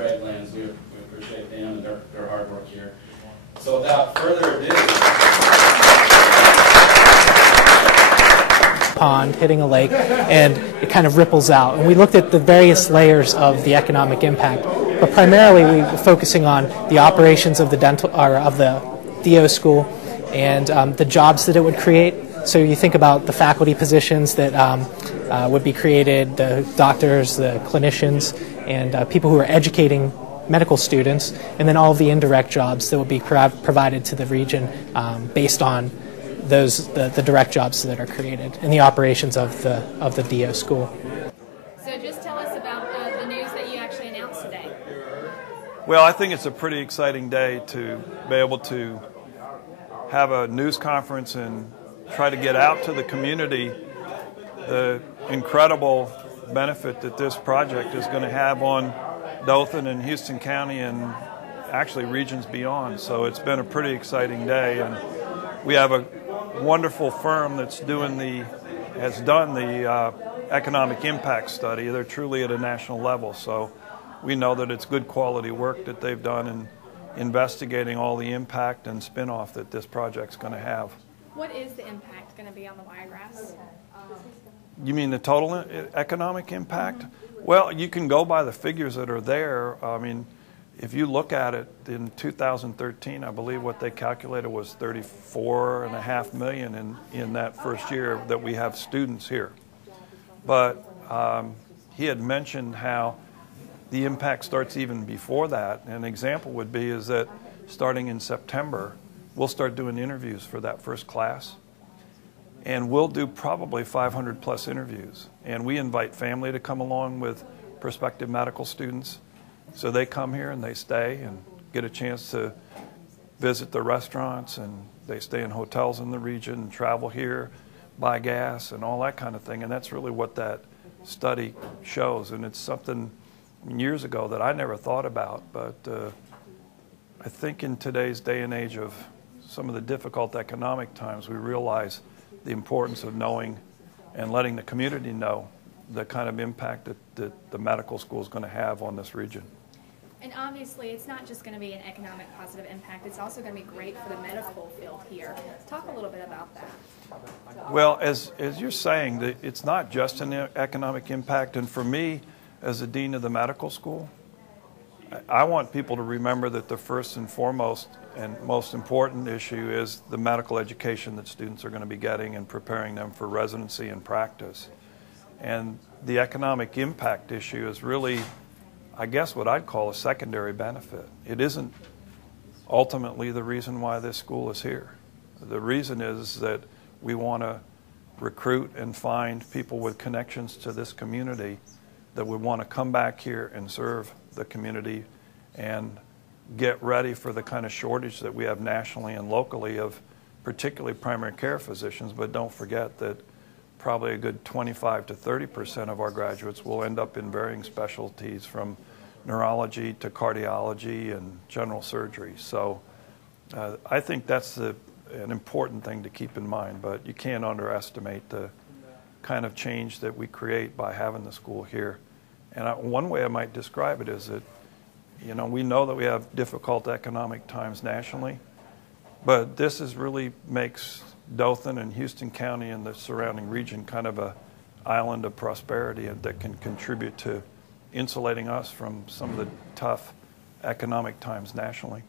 Craig Lands. We appreciate them and their hard work here. So without further ado, pond hitting a lake, and it kind of ripples out. And we looked at the various layers of the economic impact, but primarily we were focusing on the operations of the DO school and the jobs that it would create. So you think about the faculty positions that would be created, the doctors, the clinicians, and people who are educating medical students, and then all of the indirect jobs that would be provided to the region based on the direct jobs that are created in the operations of the DO school. So just tell us about the news that you actually announced today. Well, I think it's a pretty exciting day to be able to have a news conference and try to get out to the community the incredible benefit that this project is going to have on Dothan and Houston County and actually regions beyond. So it's been a pretty exciting day, and we have a wonderful firm that's has done the economic impact study. They're truly at a national level, so we know that it's good quality work that they've done in investigating all the impact and spin-off that this project's going to have. What is the impact going to be on the wiregrass? You mean the total economic impact? Well, you can go by the figures that are there. I mean, if you look at it in 2013, I believe what they calculated was $34.5 million in that first year that we have students here. But he had mentioned how the impact starts even before that. An example would be is that starting in September, we'll start doing interviews for that first class. And we'll do probably 500 plus interviews. And we invite family to come along with prospective medical students. So they come here and they stay and get a chance to visit the restaurants, and they stay in hotels in the region, travel here, buy gas and all that kind of thing. And that's really what that study shows. And it's something years ago that I never thought about, but I think in today's day and age of some of the difficult economic times, we realize the importance of knowing and letting the community know the kind of impact that the medical school is going to have on this region. And obviously, it's not just going to be an economic positive impact, it's also going to be great for the medical field here. Talk a little bit about that. Well, as you're saying, it's not just an economic impact, and for me, as the dean of the medical school, I want people to remember that the first and foremost and most important issue is the medical education that students are going to be getting and preparing them for residency and practice. And the economic impact issue is really, I guess, what I'd call a secondary benefit. It isn't ultimately the reason why this school is here. The reason is that we want to recruit and find people with connections to this community that would want to come back here and serve the community and get ready for the kind of shortage that we have nationally and locally of particularly primary care physicians. But don't forget that probably a good 25 to 30% of our graduates will end up in varying specialties from neurology to cardiology and general surgery. So I think that's an important thing to keep in mind, but you can't underestimate the kind of change that we create by having the school here. And one way I might describe it is that, you know, we know that we have difficult economic times nationally, but this really makes Dothan and Houston County and the surrounding region kind of an island of prosperity that can contribute to insulating us from some of the tough economic times nationally.